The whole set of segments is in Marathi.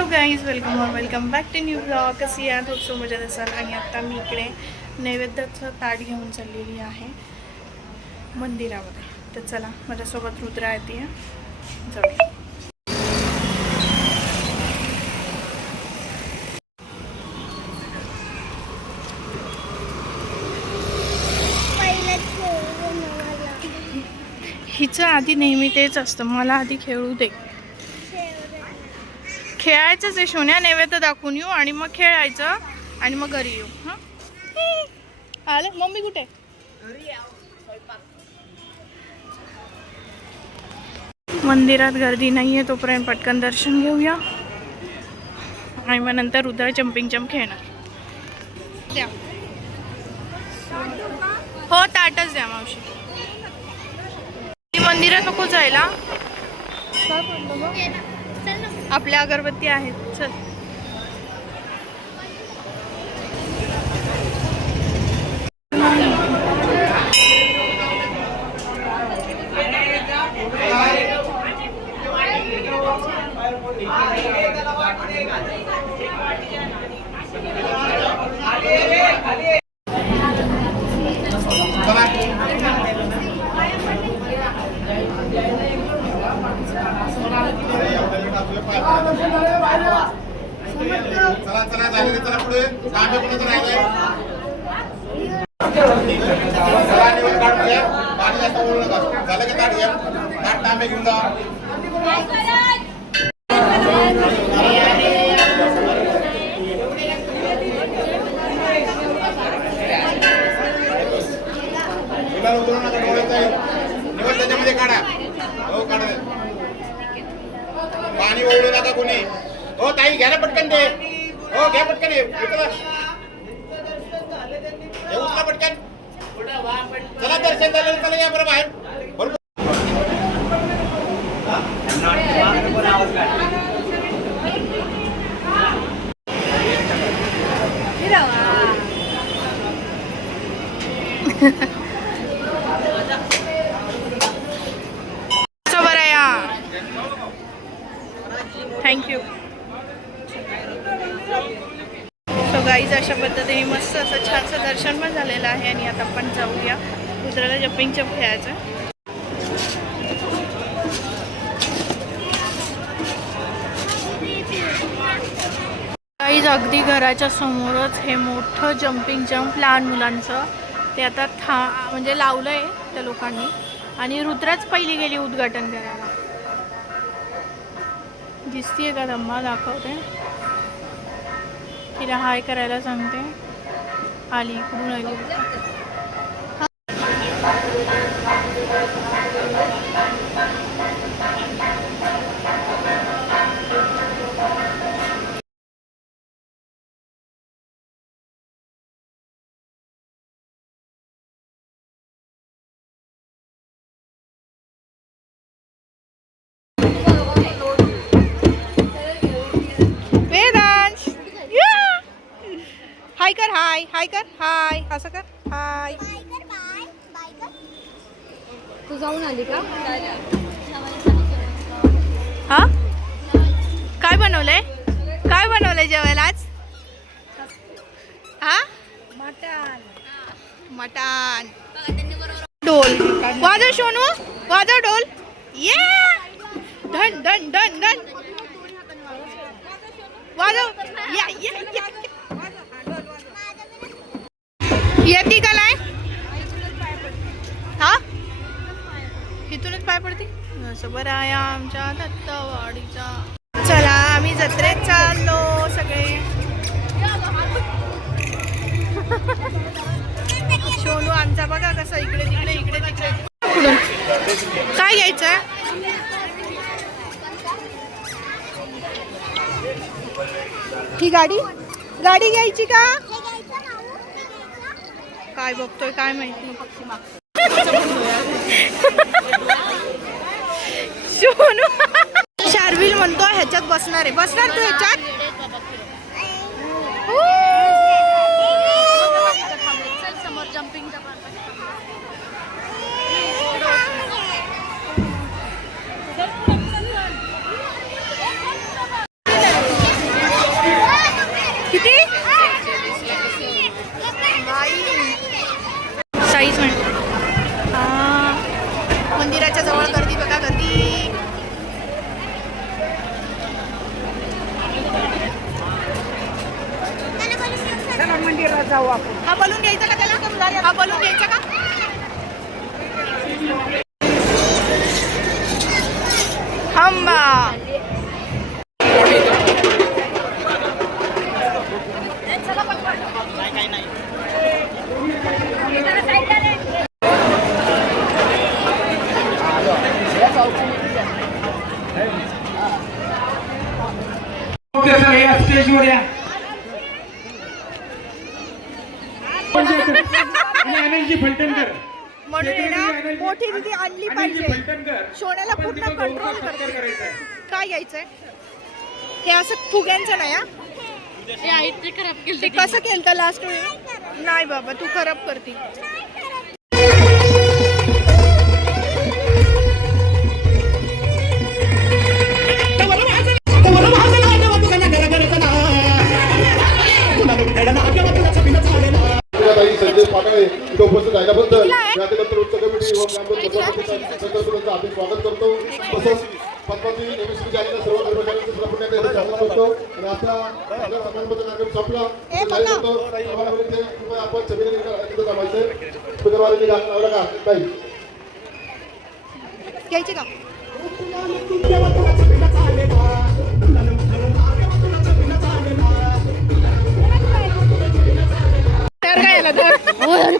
Hello guys, welcome back to new blog. कशी आहे? खूप सो मजा असाल. आणि आता मी इकडे नैवेद्याचं ताट घेऊन चाललेली आहे मंदिरामध्ये. तर चला, माझ्यासोबत रुद्रा येते आहे, जाऊया. हिचं आधी नेहमी तेच असतं, मला आधी खेळू दे. खेळायचंच आहे सोन्या, नैवेद्य दाखवून येऊ आणि मग खेळायचं आणि मग घरी येऊ. हां, आलं. मम्मी कुठे? मंदिरात गर्दी नाही आहे तोपर्यंत पटकन दर्शन घेऊया आणि मग नंतर रुद्र जम्पिंग जम्प खेळणार. द्या, हो ताटच द्या मावशी. मंदिरात नको जायला, आपल्या अगरबत्ती आहेत. चल, चला चला झाले, चला पुढे. काम कोणाचं राहिलंय? पाणी जास्त ओढू नका. झालं की ताट घ्या, ताट तांबे घेऊन जा. उतरू नका, डोळ्यात जाईल. निवड त्याच्यामध्ये काढा. हो काढा. पाणी ओढू नका कोणी. हो ताई, घ्या ना पटकन ते. हो घ्या पटकन. उचला पटकन. चला दर्शन झालं, चला या बरं बाहेर. बरोबर. थँक्यू. सो गाईज, अशा पद्धतीने मस्त असं छानसं दर्शन पण झालेलं आहे. आणि आता आपण जाऊया दुसऱ्याला जम्पिंग जम्प खेळायचं. गाईज, अगदी घराच्या समोरच हे मोठं जम्पिंग जम्प लहान मुलांचं ते आता म्हणजे लावलं आहे त्या लोकांनी. आणि रुद्राच पहिली गेली उद्घाटन करायला. दिसतीये का? धम्मा दाखवते, तिला हाय करायला सांगते. आली, इकडून आली. हाय कर, हाय हाय कर, हाय असं कर, हाय. तू जाऊन आली का? हा, काय बनवलंय? काय बनवलंय जेवायला आज? हा, मटण. मटण. ढोल वाजव सोनू, वाजव ढोल. ये धन धन धन धन वाजव. या या या. येते का नाही? हा, इथूनच पाय पडते. असं बरं आहे आमच्या दत्तवाडीचा. चला, आम्ही जत्रेत चाललो सगळे. सोनू आमचा बघा कसं इकडे तिकडे इकडे तिकडे. पुढून काय घ्यायचं? ही गाडी घ्यायची का? काय बघतोय काय माहिती. सोनू शार्विल म्हणतोय ह्याच्यात बसणार आहे. बसणार तू ह्याच्यात? समोर जम्पिंग जाऊ आपण. हा बलून घ्यायचा का त्याला? हा बलून घ्यायचा का? थांबा. स्टेजवर या आणि आनंदजी फलटणकर म्हणून आहे ना मोठी दिदी आणली पाहिजे. फलटणकर सोन्याला पूर्ण कंट्रोल करते. काय घ्यायचंय? हे असं फुग्यांचं नाही हा. ते कसं केलं लास्ट वेळी? नाही बाबा तू खराब करते. संदेश पाकाळे इथं उपस्थित राहिल्याबद्दल यानंतर उच्च कमिटी व ग्रामपंचायत आम्ही स्वागत करतो. तसंच पद्मावती एमएससी झालेल्या सर्व कर्मचाऱ्यांचे पुण्याकडे चालना करतो आणि आपला समाजबद्ध कार्यक्रम संपला आपण सगळे तिथं जमायचं स्पीकरवाले लावला का काही घ्यायची का?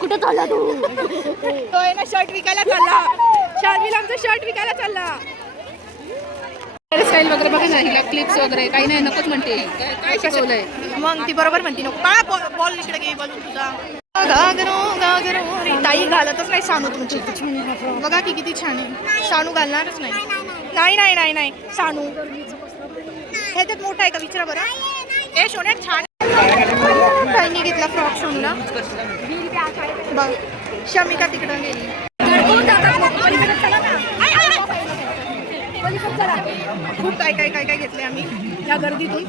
कुठं चालला तू? तो आहे ना शर्ट विकायला चालला. शार्विल आमचा शर्ट विकायला चालला. स्टाईल वगैरे बघा ना, हिला क्लिप्स वगैरे काही नाही नकोच म्हणते. काय शिकवलंय? मग ती बरोबर म्हणते नको का बॉल इकडे घे बलून तुझा. घागरो घागरो अरे ताई घालतच नाही सानू तुमची. बघा की किती छान आहे. सानू घालणारच नाही. नाही नाही नाही नाही सानू ह्याच्यात मोठा आहे का विचारा बरं. हे सोन्यात छान ताईंनी घेतला फ्रॉक सोनूला. बघ शमिका तिकडं गेली. खूप काय काय काय काय घेतले आम्ही या गर्दीतून.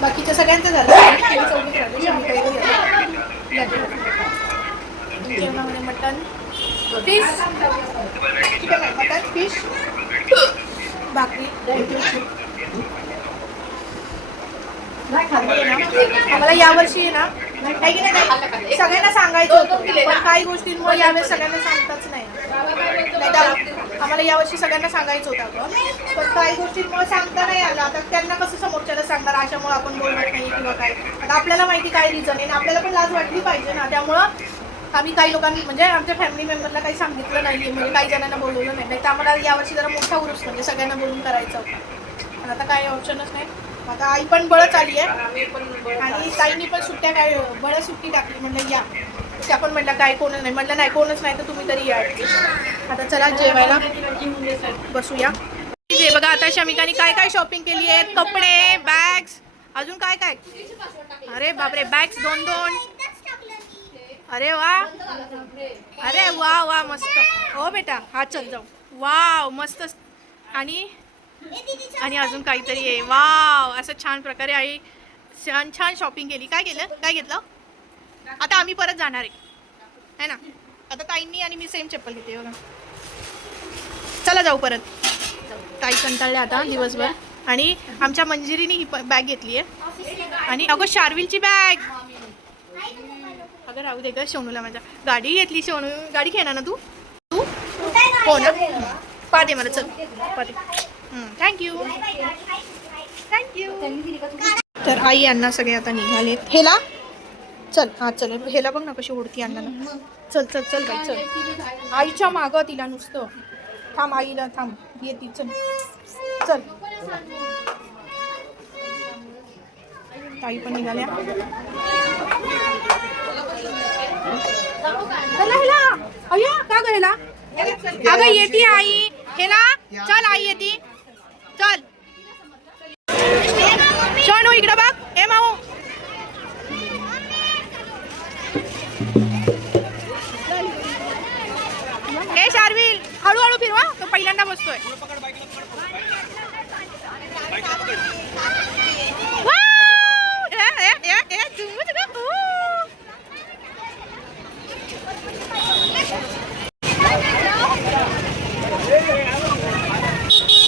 बाकीच्या सगळ्यांचं झालं. जेवणामध्ये मटन फिश चिकन आहे. मटन फिश भाकरी आम्हाला यावर्षी आहे ना काही की नाही सगळ्यांना सांगायचं होतं पण काही गोष्टींमुळे यावेळेस सगळ्यांना सांगताच नाही. आम्हाला यावर्षी सगळ्यांना सांगायचं होतं पण काही गोष्टींमुळे सांगता नाही आलं. आता त्यांना कसं समोरच्याला सांगणार अशामुळे आपण बोलत नाही किंवा काय. आता आपल्याला माहिती काय रिझन आहे आपल्याला पण लाज वाटली पाहिजे ना. त्यामुळं आम्ही काही लोकांनी म्हणजे आमच्या फॅमिली मेंबरला काही सांगितलं नाही म्हणजे काही जणांना बोलवलं नाही. तर आम्हाला यावर्षी जरा मोठा उरूस म्हणजे सगळ्यांना बोलून करायचं होतं. पण आता काही ऑप्शनच नाही. आता आई पण बळच आली आहे आणि ताईंनी पण सुट्ट्या काय बळं सुट्टी टाकली. म्हणलं या त्या पण म्हटलं काय कोण नाही. म्हटलं नाही कोणच नाही तर तुम्ही तरी या. आता चला जेवायला बसूया. जे बघा आता शमिकाने काय काय शॉपिंग केली आहे. कपडे बॅग्स अजून काय काय. अरे बापरे बॅग्स 2-2. अरे वा अरे वा वा मस्त. हो बेटा हा चल जाऊ. वाव मस्त. आणि आणि अजून काहीतरी आहे. वाव असं छान प्रकारे आई छान छान शॉपिंग केली. काय केलं काय घेतलं. आता आम्ही परत जाणार आहे ना. आता ताईंनी आणि मी सेम चप्पल घेते बघा. चला जाऊ परत. ताई कंटाळल्या आता दिवसभर. आणि आमच्या मंजिरीने ही बॅग घेतली आहे. आणि अगं शार्विलची बॅग. अगं राहू दे ग सोनूला माझ्या. गाडी घेतली सोनू. गाडी खेळणार ना तू तू हो ना. पा दे मला चल पा दे. Thank you thank you. तर आई यांना सगळे आता निघालेत. हेला चल हा चल हेला बघ ना कशी ओढती अण्णाला. चल चल चल बाई चल. आईच्या मागं तिला नुसतं. थांब आईला थांब येते चल चल. ताई पण निघाल्या. अय्या का ग हेला. अगं येते आई हेला. चल आई येते चल. शोनू इकडं बघ. ए माऊ ए शार्विल हळूहळू फिरवा. तो पहिल्यांदा बसतोय.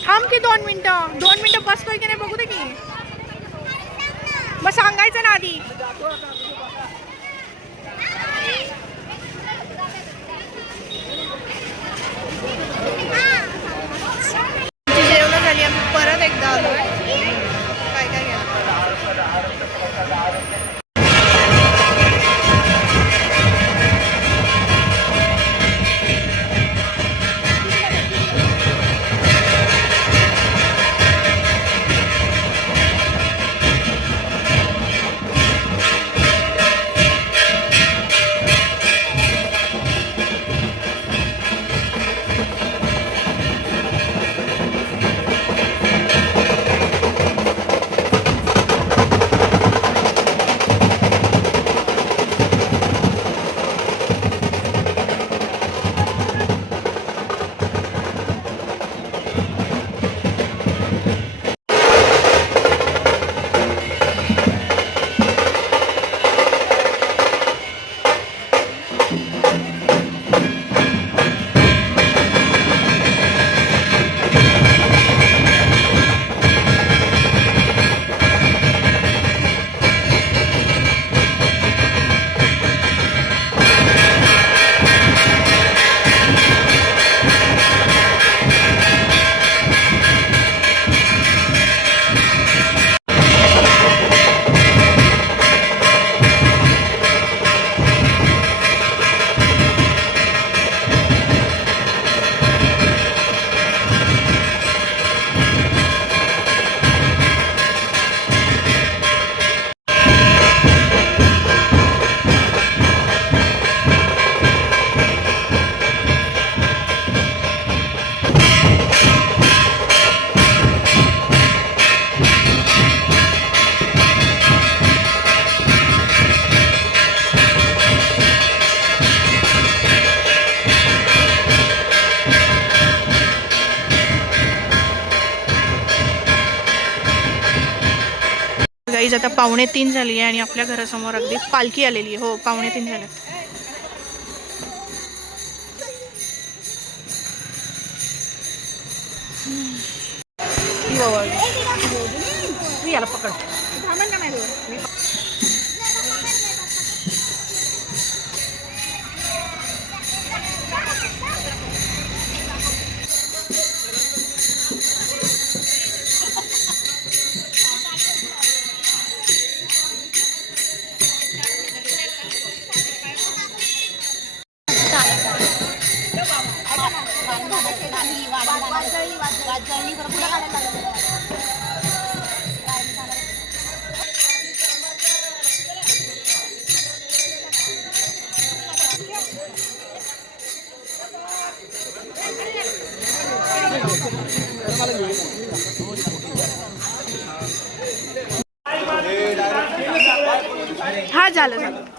थांब की 2 मिनिटं 2 मिनिटं बस बसतोय की नाही बघू दे की. मग सांगायचं ना आधी. जेवण झाली आम्ही परत एकदा आलोय. काय काय घ्या. गाईज आता 2:45 झाली आहे आणि आपल्या घरासमोर अगदी पालखी आलेली आहे. हो 2:45 झाल्यात. याला पकड. हा झालं झालं.